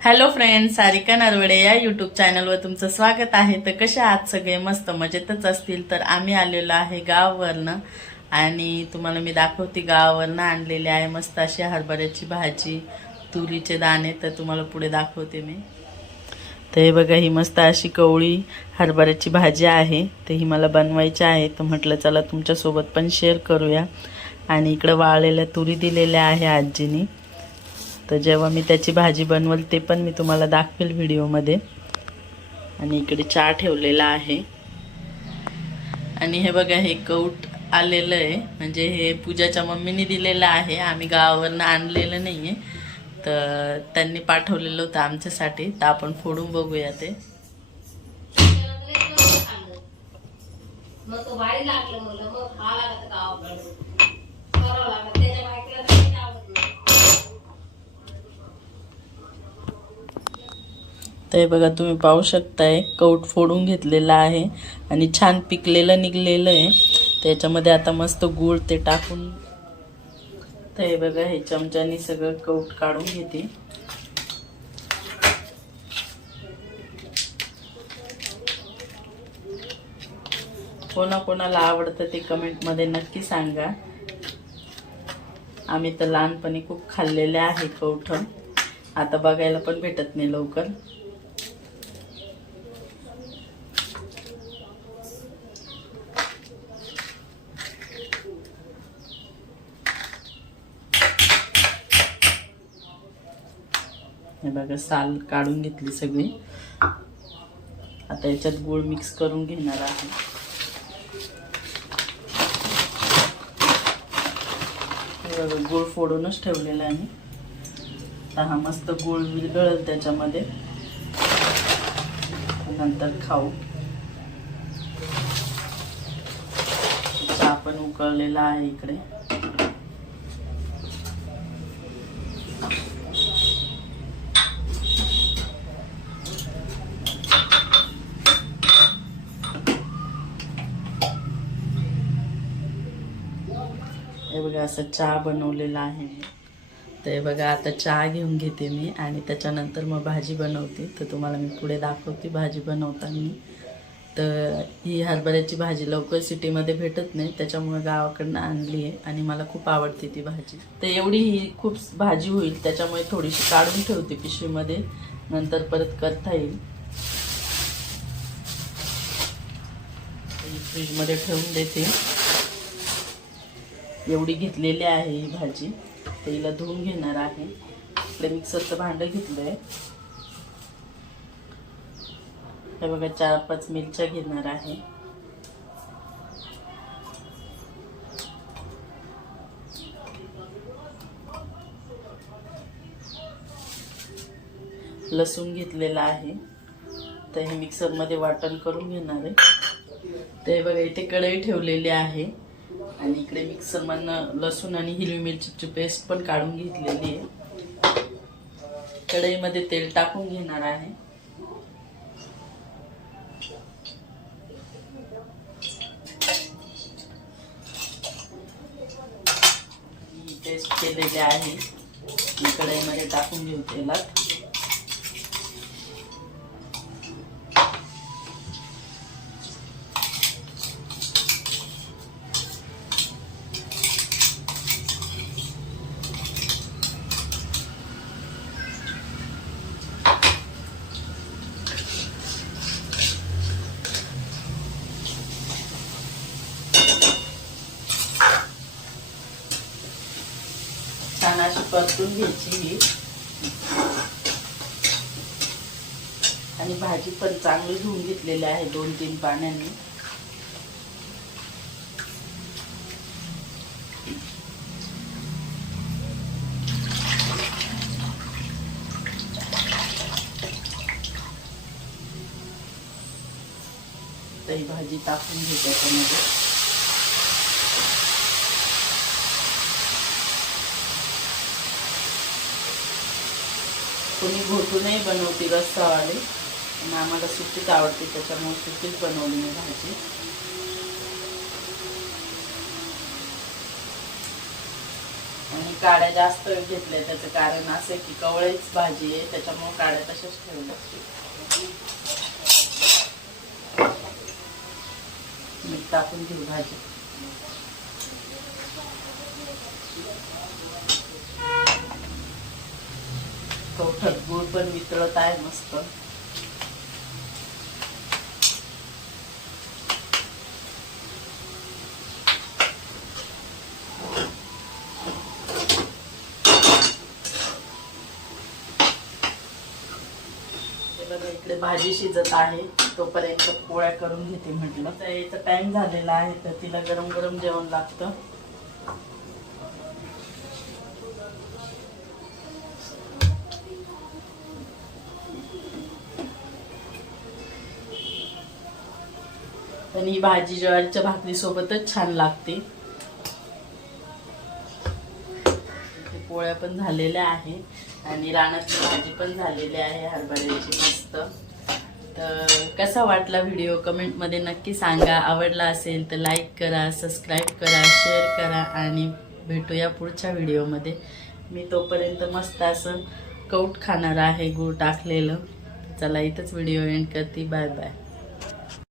Hello friends, Sarika Narwade या YouTube चॅनलवर तुमचं स्वागत आहे. तर कशा आहात सगळे? मस्त मजेतच असतील. तर आम्ही आलेलो आहे गावावरनं आणि तुम्हाला मी दाखवते. गावावरनं आणलेली आहे मस्त अशी हरभऱ्याची भाजी, तुरीचे दाणे. तर तुम्हाला पुढे दाखवते मी. तर हे बघा, ही मस्त अशी कवळी हरभऱ्याची भाजी आहे. तर ही मला बनवायची आहे. तर म्हटलं चला तुमच्यासोबत पण शेअर करूया. आणि इकडं वाळलेल्या तुरी दिलेल्या आहे आजीनी. तर जेव्हा मी त्याची भाजी बनवल ते पण मी तुम्हाला दाखवेल व्हिडिओमध्ये. आणि इकडे चहा ठेवलेला आहे. आणि हे बघा, हे कौट आलेलं आहे, म्हणजे हे पूजाच्या मम्मीने दिलेलं आहे. आम्ही गावावरनं आणलेलं नाही आहे, तर त्यांनी पाठवलेलं होतं आमच्यासाठी. तर आपण फोडून बघूया ते. मग तो भारी लागलं मला, मग खा लागत गावाकडे करावं लागत. त्याच्या बायकोला काही आवडत नाही. ते बघा, तुम्ही पाहू शकताय कौट फोडून घेतलेला आहे आणि छान पिकलेलं निघलेलं आहे. त्याच्यामध्ये आता मस्त गूळ ते टाकून, ते बघा हे चमच्याने सगळं कौट काढून घेते. कोणाकोणाला आवडतं ते कमेंटमध्ये नक्की सांगा. आम्ही तर लहानपणी खूप खाल्लेले आहे कौठ. आता बघायला पण भेटत नाही लवकर. हे बघा, साल काढून घेतली सगळी. आता याच्यात गूळ मिक्स करून घेणार आहे. हे बघा, गूळ फोडूनच ठेवलेला आहे. आता हा मस्त गूळ विरघळेल त्याच्यामध्ये, नंतर खाऊ. चहा पण उकळलेला आहे इकडे. हे बघा, असं चहा बनवलेला आहे मी. तर हे बघा, आता चहा घेऊन घेते मी आणि त्याच्यानंतर मग भाजी बनवते. तर तुम्हाला मी पुढे दाखवते भाजी बनवताना. तर ही हरभऱ्याची भाजी लवकर सिटीमध्ये भेटत नाही, त्याच्यामुळे गावाकडनं आणली आहे आणि मला खूप आवडते ती भाजी. तर एवढी ही खूप भाजी होईल, त्याच्यामुळे थोडीशी काढून ठेवते पिशवीमध्ये, नंतर परत करता येईल. फ्रीजमध्ये ठेवून देते. एवढी घेतलेली आहे ही भाजी. तर हिला धुवून घेणार आहे. इकडे मिक्सरचं भांडं घेतलंय. हे बघा, 4-5 मिरच्या घेणार आहे. लसूण घेतलेला आहे. तर हे मिक्सरमध्ये वाटण करून घेणार आहे. ते बघा, इथे कढई ठेवलेली आहे आणि इकडे मिक्सरमधनं लसूण आणि हिरवी मिरचीची पेस्ट पण काढून घेतलेली आहे. कढईमध्ये तेल टाकून घेणार आहे. पेस्ट केलेली आहे, कढईमध्ये टाकून घेऊ तेलात. छान अशी परतून घ्यायची ही. आणि भाजी पण चांगली धुवून घेतलेली आहे 2-3 पाण्याने. तर ही भाजी टाकून घे त्याच्यामध्ये. कोणी घोटूनही बनवते रस्सावाले, आणि आम्हाला सुकीच आवडते, त्याच्यामुळे सुकीच बनवली मी भाजी. आणि काड्या जास्त घेतल्या त्याचं कारण असं की कवळीच भाजी आहे, त्याच्यामुळे काड्या तशाच ठेवल्या. मीठ टाकून घेऊ भाजी. कवठट गुळ पण वितळत आहे मस्त. इकडे भाजी शिजत आहे, तोपर्यंत पोळ्या करून घेते. म्हटलं तर याचा टाइम झालेला आहे, तर तिला गरम गरम जेवण लागतं. आणि ही भाजी ज्वारीच्या भाकरी सोबतच छान लागते. पोळ्या पण झालेल्या आहे आणि रानातली भाजी पण झालेली आहे हरभऱ्याची मस्त. तर कसा वाटला व्हिडिओ कमेंटमध्ये नक्की सांगा. आवडला असेल तर लाईक करा, सबस्क्राईब करा, शेअर करा आणि भेटूया पुढच्या व्हिडिओमध्ये. मी तोपर्यंत मस्त असं कौट खाणार आहे गुळ टाकलेलं. चला इथंच व्हिडिओ एंड करते. Bye bye.